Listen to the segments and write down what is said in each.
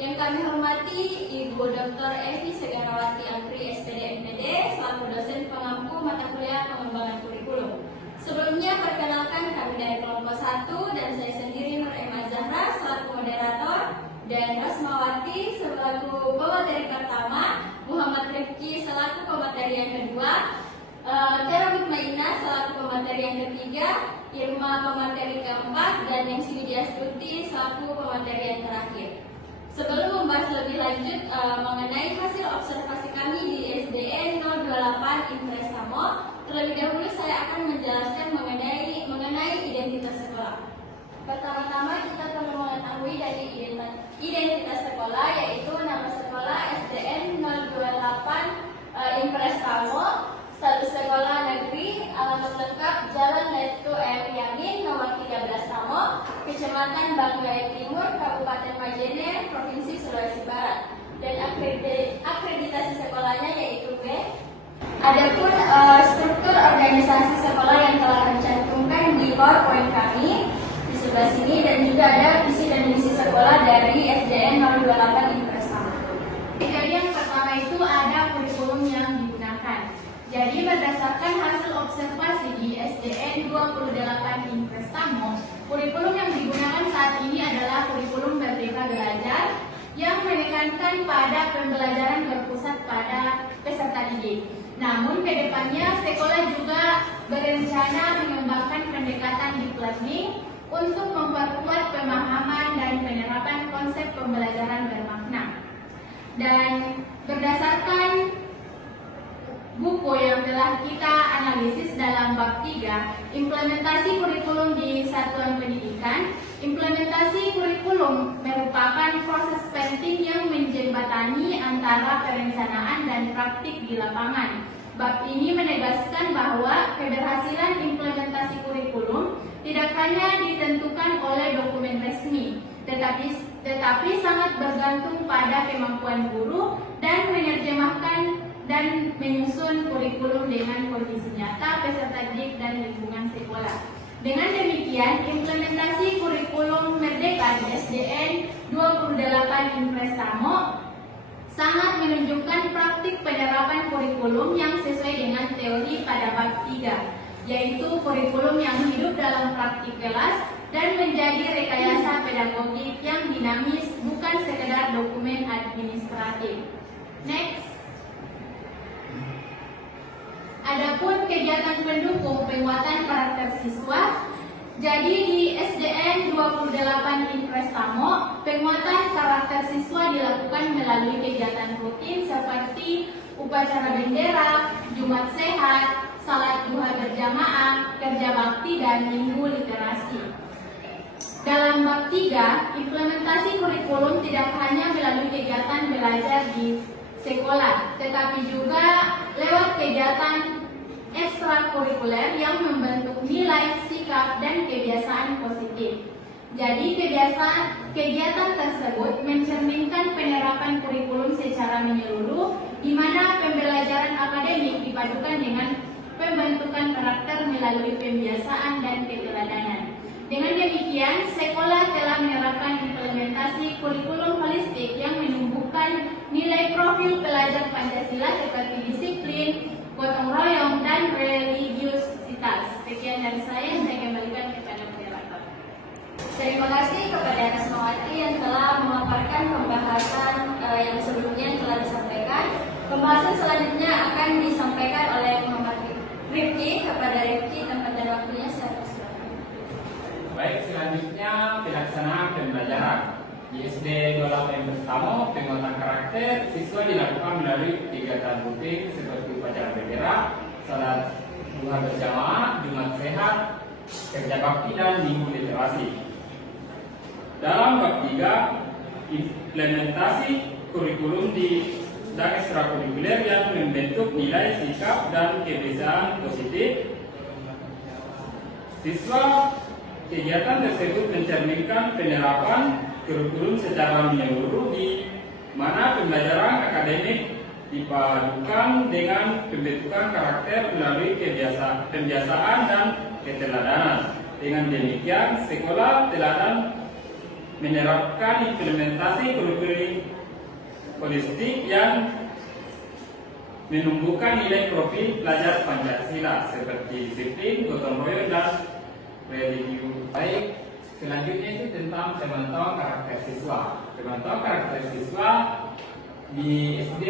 Yang kami hormati Ibu Dr. Evi Segarawati Amri, SPD MPD, selaku dosen pengampu mata kuliah pengembangan kurikulum. Sebelumnya perkenalkan kami dari kelompok 1 dan saya sendiri Nur Emma Zahra selaku moderator dan Rasmawati selaku pemateri pertama, Muhammad Rifki selaku pemateri yang kedua, Tera Mutmainah selaku pemateri yang ketiga, Irma pemateri keempat, dan yang Widya Stuti selaku pemateri yang terakhir. Sebelum membahas lebih lanjut mengenai hasil observasi kami di SDN 028 Imprestamo, terlebih dahulu saya akan menjelaskan mengenai identitas sekolah. Pertama-tama kita perlu mengetahui dari identitas sekolah, yaitu nama sekolah SDN 028 Imprestamo, status sekolah negeri, alamat lengkap Jalan Letu M. Yamin, nomor 13 Tamo, Kecamatan Banggai Timur, Kabupaten Majene, Provinsi Sulawesi Barat. Dan akreditasi sekolahnya yaitu B. Adapun struktur organisasi sekolah yang telah tercantumkan di PowerPoint kami di sebelah sini, dan juga ada visi dan misi sekolah dari SDN 028 Imprestamo. Jadi yang pertama itu ada kurikulum yang digunakan. Jadi berdasarkan hasil observasi di SDN 28 Imprestamo, kurikulum yang digunakan saat ini adalah kurikulum Merdeka Belajar yang menekankan pada pembelajaran berpusat pada peserta didik. Namun kedepannya sekolah juga berencana mengembangkan pendekatan deep learning untuk memperkuat pemahaman dan penerapan konsep pembelajaran bermakna. Dan berdasarkan buku yang telah kita analisis dalam bab 3, implementasi kurikulum di satuan pendidikan, implementasi kurikulum merupakan proses penting yang menjembatani antara perencanaan dan praktik di lapangan. Bab ini menegaskan bahwa keberhasilan implementasi kurikulum tidak hanya ditentukan oleh dokumen resmi, tetapi sangat bergantung pada kemampuan guru dan menerjemahkan dan menyusun kurikulum dengan kondisi nyata peserta didik dan lingkungan sekolah. Dengan demikian, implementasi kurikulum Merdeka di SDN 28 Imprestamo sangat menunjukkan praktik penerapan kurikulum yang sesuai dengan teori pada bab 3, yaitu kurikulum yang hidup dalam praktik kelas dan menjadi rekayasa pedagogik yang dinamis, bukan sekedar dokumen administratif. Next. Adapun kegiatan pendukung penguatan karakter siswa, jadi di SDN 28 Imprestamo, penguatan karakter siswa dilakukan melalui kegiatan rutin seperti upacara bendera, Jumat Sehat, salat duha berjamaah, kerja bakti, dan minggu literasi. Dalam bab 3, implementasi kurikulum tidak hanya melalui kegiatan belajar di sekolah, tetapi juga lewat kegiatan ekstrakurikuler yang membentuk nilai, sikap, dan kebiasaan positif. Jadi kegiatan tersebut mencerminkan penerapan kurikulum secara menyeluruh, di mana pembelajaran akademik dipadukan dengan pembentukan karakter melalui pembiasaan dan keteladanan. Dengan demikian, sekolah telah menerapkan implementasi kurikulum holistik yang menumbuhkan nilai profil pelajar Pancasila seperti disiplin, gotong royong, dan religiusitas. Sekian dari saya kembalikan kepada moderator. Terima kasih kepada Rasmawati yang telah memaparkan pembahasan yang sebelumnya telah disampaikan. Pembahasan selanjutnya akan disampaikan oleh Muhammad Rifki. Kepada Rifki, tempat dan waktunya saya persilakan. Baik, selanjutnya pelaksanaan pembelajaran. Di SD 28 Imprestamo, penguatan karakter siswa dilakukan melalui kegiatan rutin seperti upacara bendera, salat duha berjamaah, Jumat Sehat, kerja bakti, dan minggu literasi. Dalam bab 3, implementasi kurikulum dan ekstrakurikuler yang membentuk nilai, sikap, dan kebiasaan positif. Siswa kegiatan tersebut mencerminkan penerapan kurikulum secara menyeluruh, di mana pembelajaran akademik dipadukan dengan pembentukan karakter melalui pembiasaan dan keteladanan. Dengan demikian, sekolah teladan menerapkan implementasi kurikulum holistik yang menumbuhkan nilai profil pelajar Pancasila seperti disiplin, gotong royong, dan religius. Baik, selanjutnya itu tentang pemantauan karakter siswa. Pemantauan karakter siswa di SD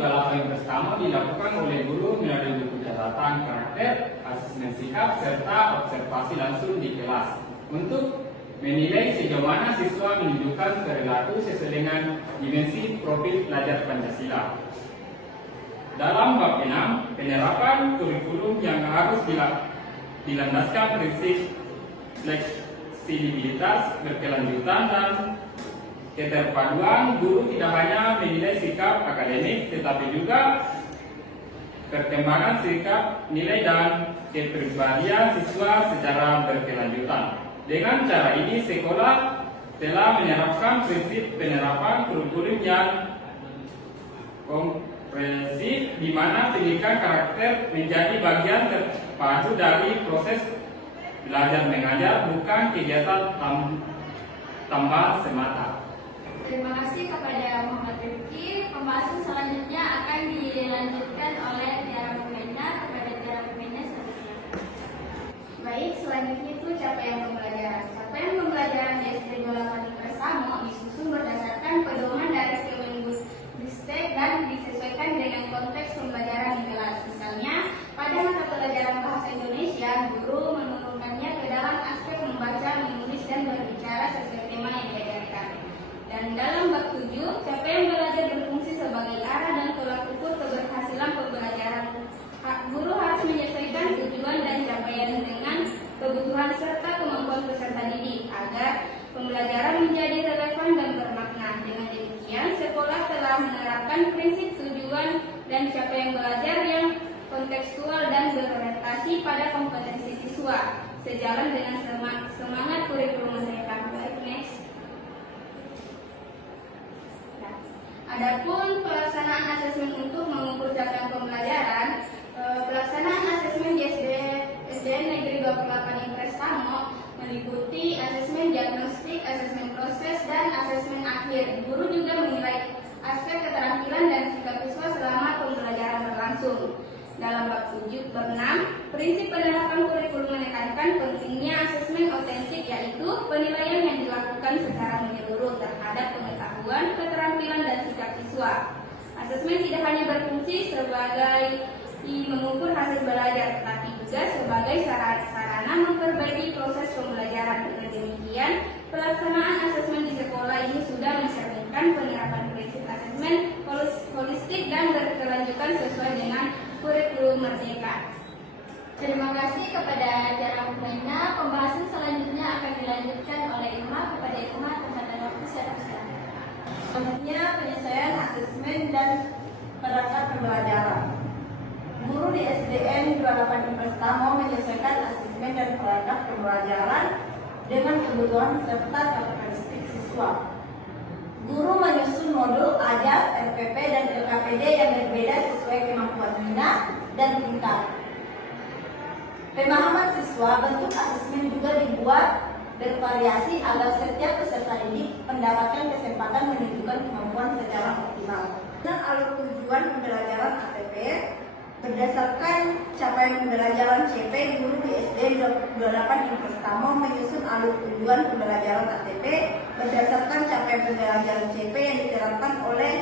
28 pertama dilakukan oleh guru melalui buku catatan karakter, asesmen sikap, serta observasi langsung di kelas untuk menilai sejauh mana siswa menunjukkan perilaku sesuai dengan dimensi profil pelajar Pancasila. Dalam bab 6, penerapan kurikulum yang harus dilandaskan prinsip fleksibilitas, berkelanjutan, dan keterpaduan. Guru tidak hanya menilai sikap akademik, tetapi juga perkembangan sikap, nilai, dan kepribadian siswa secara berkelanjutan. Dengan cara ini, sekolah telah menerapkan prinsip penerapan kurikulum yang komprehensif, di mana pendidikan karakter menjadi bagian terpadu dari proses belajar mengajar, bukan kegiatan tambahan semata. Terima kasih kepada Muhammad Rifki. Pembahasan selanjutnya akan dilanjutkan oleh Tiara Pemaina. Kepada Tiara Pemaina, Baik, selanjutnya itu capaian pembelajaran. Capaian pembelajaran di SD 28 Persamo disusun berdasarkan pedoman dari Kemendikbud dan disesuaikan dengan konteks pembelajaran di kelas. Misalnya, pada mata pelajaran bahasa Indonesia, guru menurunkannya ke dalam aspek membaca, menulis, dan berbicara sesuai tema yang diajarkan. Dan dalam bab 7, capaian belajar berfungsi sebagai arah dan tolak ukur keberhasilan pembelajaran. Guru harus menyesuaikan tujuan dan capaian dengan kebutuhan serta kemampuan peserta didik agar pembelajaran menjadi relevan dan bermakna. Dengan demikian, sekolah telah menerapkan prinsip tujuan dan capaian belajar yang kontekstual dan berorientasi pada kompetensi siswa, sejalan dengan semangat kurikulum mereka. Baik, next. Adapun pelaksanaan asesmen untuk mengukur capaian pembelajaran, pelaksanaan asesmen di SDN Negeri 28 Impres Tamo meliputi asesmen diagnostik, asesmen proses, dan asesmen akhir. Guru juga menilai aspek keterampilan dan sikap siswa selama pembelajaran berlangsung. Dalam bab 6, prinsip penerapan kurikulum menekankan pentingnya asesmen otentik, yaitu penilaian yang dilakukan secara menyeluruh terhadap pengetahuan, keterampilan, dan sikap siswa. Asesmen tidak hanya berfungsi sebagai mengukur hasil belajar, tetapi juga sebagai sarana memperbaiki proses pembelajaran. Dengan demikian, pelaksanaan asesmen di sekolah ini sudah mencerminkan penerapan prinsip asesmen holistik dan berkelanjutan sesuai dengan kurikulum Merdeka. Terima kasih kepada Tiara Pemaina. Pembahasan selanjutnya akan dilanjutkan oleh Irma. Kepada Irma, tentang waktu saya persilakan. Selanjutnya, penyesuaian asesmen dan perangkat pembelajaran. Guru di SDN 28 Impres Tamo menyesuaikan asesmen dan perangkat pembelajaran dengan kebutuhan serta karakteristik siswa. Guru menyusun modul ajar, RPP, dan LKPD yang berbeda sesuai kemampuan minat dan tingkat. Pemahaman siswa, bentuk asesmen juga dibuat bervariasi agar setiap peserta didik mendapatkan kesempatan menunjukkan kemampuan secara optimal. Dan alur tujuan pembelajaran ATP berdasarkan capaian pembelajaran CP, guru di SD 28 Impres Tamo menyusun alur tujuan pembelajaran ATP berdasarkan capaian pembelajaran CP yang diterapkan oleh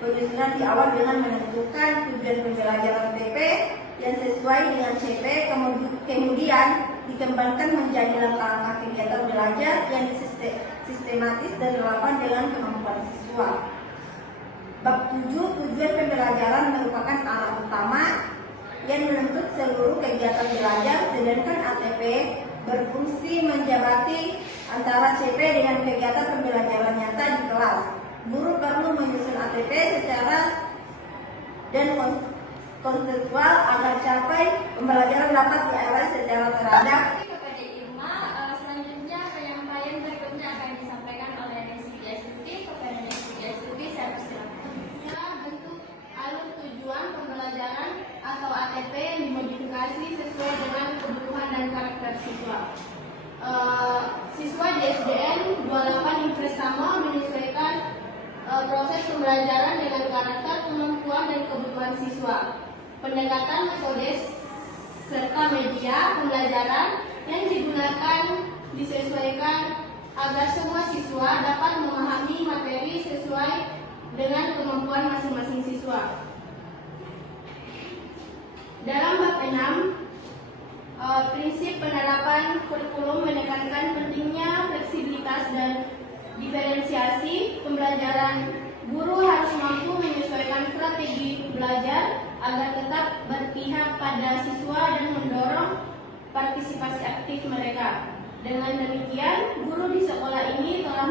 penyusunan di awal dengan menentukan tujuan pembelajaran PP yang sesuai dengan CP, kemudian dikembangkan menjadi langkah-langkah kegiatan belajar yang sistematis dan relevan dengan kemampuan siswa. Bab 7, tujuan pembelajaran merupakan arah utama yang menuntut seluruh kegiatan belajar, sedangkan ATP berfungsi menjabati antara CP dengan kegiatan pembelajaran nyata di kelas. Guru perlu menyusun ATP secara dan konseptual agar capai pembelajaran dapat diarahkan secara terhadap. Kepada Irma, selanjutnya penyampaian berikutnya akan disampaikan oleh Desi Astuti. Kepada Desi Astuti, saya persilakan. Bentuk alur tujuan pembelajaran atau ATP yang dimodifikasi sesuai dengan kebutuhan dan karakter siswa. Siswa di SDN 28 pembelajaran dengan karakter, kemampuan, dan kebutuhan siswa. Pendekatan metode serta media pembelajaran yang digunakan disesuaikan agar semua siswa dapat memahami materi sesuai dengan kemampuan masing-masing siswa. Dalam bab 6, prinsip penerapan kurikulum menekankan pentingnya fleksibilitas dan diferensiasi pembelajaran. Guru harus mampu menyesuaikan strategi belajar agar tetap berpihak pada siswa dan mendorong partisipasi aktif mereka. Dengan demikian, guru di sekolah ini telah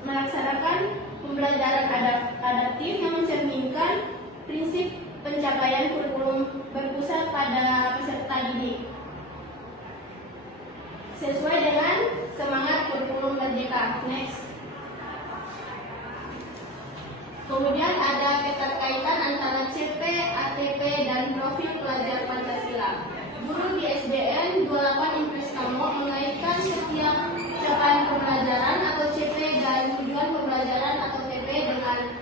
melaksanakan pembelajaran adaptif yang mencerminkan prinsip pencapaian kurikulum berpusat pada peserta didik sesuai dengan semangat kurikulum merdeka. Next. Kemudian ada keterkaitan antara CP, ATP, dan profil pelajar Pancasila. Guru di SDN 28 Impres Tamo mengaitkan setiap capaian pembelajaran atau CP dan tujuan pembelajaran atau TP dengan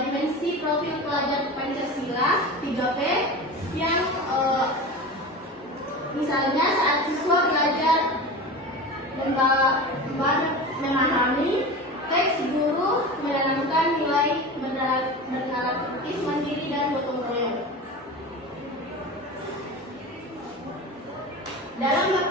dimensi profil pelajar Pancasila 3P yang misalnya saat siswa belajar memahami teks, guru menanamkan nilai bernalar kritis, mandiri, dan gotong royong. Dalam bab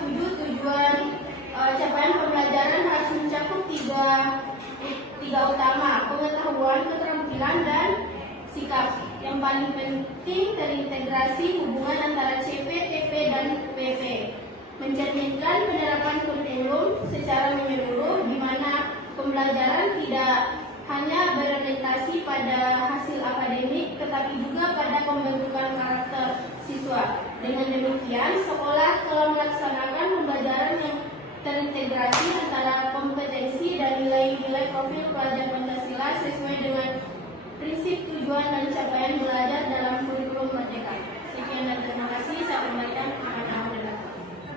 7 tujuan capaian pembelajaran harus mencakup tiga utama: pengetahuan, keterampilan, dan sikap. Yang paling penting terintegrasi hubungan antara CP, TP, dan PP, mencerminkan penerapan kurikulum secara menyeluruh di mana pembelajaran tidak hanya berorientasi pada hasil akademik tetapi juga pada pembentukan karakter siswa. Dengan demikian, sekolah telah melaksanakan pembelajaran yang terintegrasi antara kompetensi dan nilai-nilai profil pelajar Pancasila sesuai dengan prinsip, tujuan, dan capaian belajar dalam kurikulum merdeka. Sekian dan terima kasih. Saya kembalikan kepada Anda.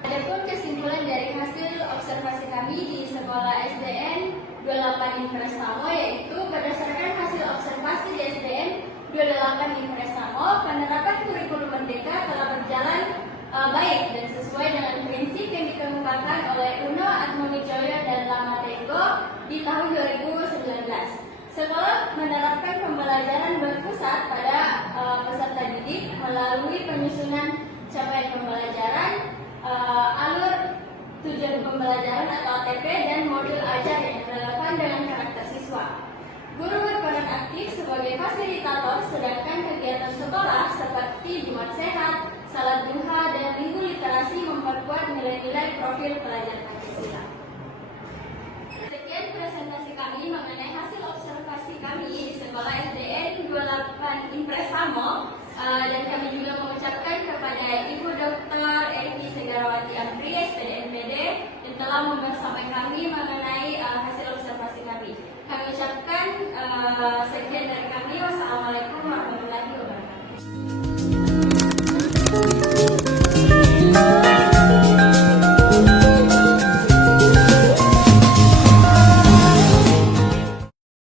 Adapun kesimpulan dari hasil observasi kami di sekolah SDN 28 Impres Tamo, yaitu berdasarkan hasil observasi di SDN 28 Impres Tamo, penerapan kurikulum merdeka telah berjalan baik dan sesuai dengan prinsip yang dikemukakan oleh Uno, Atmowijoyo, dan Lama Tenggo di tahun 2019. Sekolah menerapkan pembelajaran berpusat pada peserta didik melalui penyusunan capaian pembelajaran, alur tujuan pembelajaran atau ATP, dan modul ajar yang relevan dengan karakter siswa. Guru berperan aktif sebagai fasilitator, sedangkan kegiatan sekolah seperti Jumat Sehat, Salat Duha, dan Minggu Literasi memperkuat nilai-nilai profil pelajar Pancasila. Sekian presentasi kami mengenai hasil observasi kami di sekolah SDN 28 Impres Tamo, dan kami juga mengucapkan kepada Ibu Dr. Evi Segarawati Amri, SPD NPD, yang telah membersamai kami mengenai hasil observasi kami. Kami ucapkan sekian dari kami. Wassalamualaikum warahmatullahi wabarakatuh.